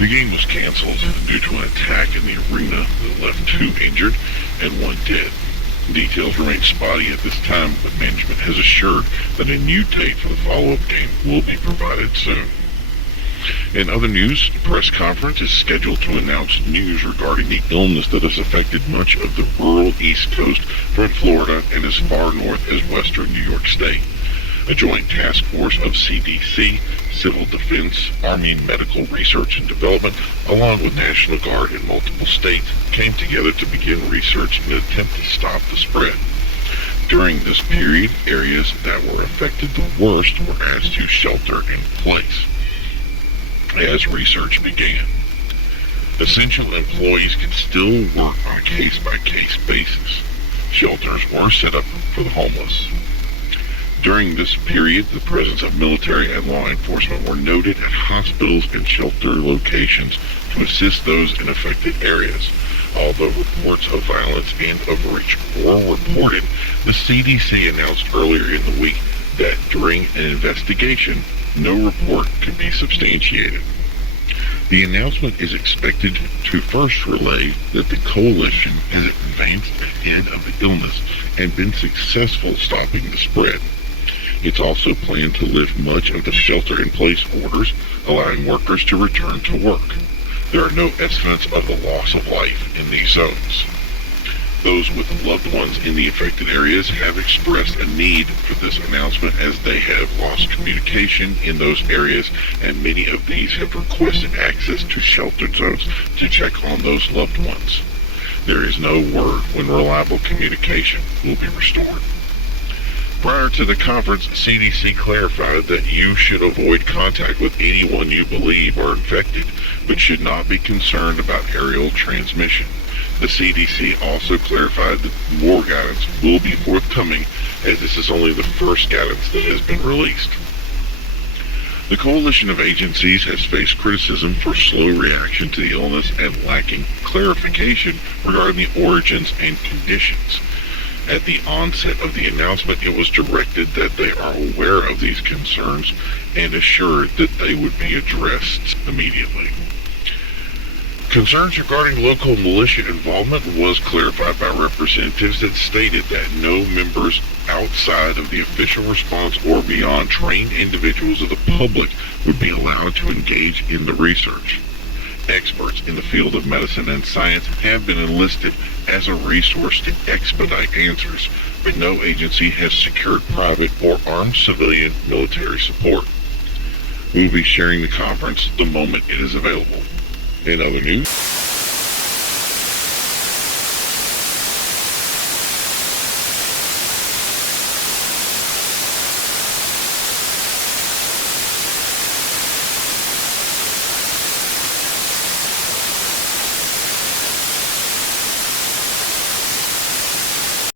The game was canceled due to an attack in the arena that left 2 injured and 1 dead. Details remain spotty at this time, but management has assured that a new date for the follow-up game will be provided soon. In other news, the press conference is scheduled to announce news regarding the illness that has affected much of the rural East Coast from Florida and as far north as western New York State. A joint task force of CDC, Civil Defense, Army Medical Research and Development, along with National Guard in multiple states, came together to begin research in an attempt to stop the spread. During this period, areas that were affected the worst were asked to shelter in place. As research began, essential employees can still work on a case-by-case basis. Shelters were set up for the homeless. During this period, the presence of military and law enforcement were noted at hospitals and shelter locations to assist those in affected areas. Although reports of violence and overreach were reported, the CDC announced earlier in the week that during an investigation, no report can be substantiated. The announcement is expected to first relay that the coalition has advanced ahead of the illness and been successful stopping the spread. It's also planned to lift much of the shelter-in-place orders, allowing workers to return to work. There are no estimates of the loss of life in these zones. Those with loved ones in the affected areas have expressed a need for this announcement as they have lost communication in those areas, and many of these have requested access to sheltered zones to check on those loved ones. There is no word when reliable communication will be restored. Prior to the conference, CDC clarified that you should avoid contact with anyone you believe are infected, but should not be concerned about aerial transmission. The CDC also clarified that more guidance will be forthcoming, as this is only the first guidance that has been released. The coalition of agencies has faced criticism for slow reaction to the illness and lacking clarification regarding the origins and conditions. At the onset of the announcement, it was directed that they are aware of these concerns and assured that they would be addressed immediately. Concerns regarding local militia involvement was clarified by representatives that stated that no members outside of the official response or beyond trained individuals of the public would be allowed to engage in the research. Experts in the field of medicine and science have been enlisted as a resource to expedite answers, but no agency has secured private or armed civilian military support. We will be sharing the conference the moment it is available. In other news,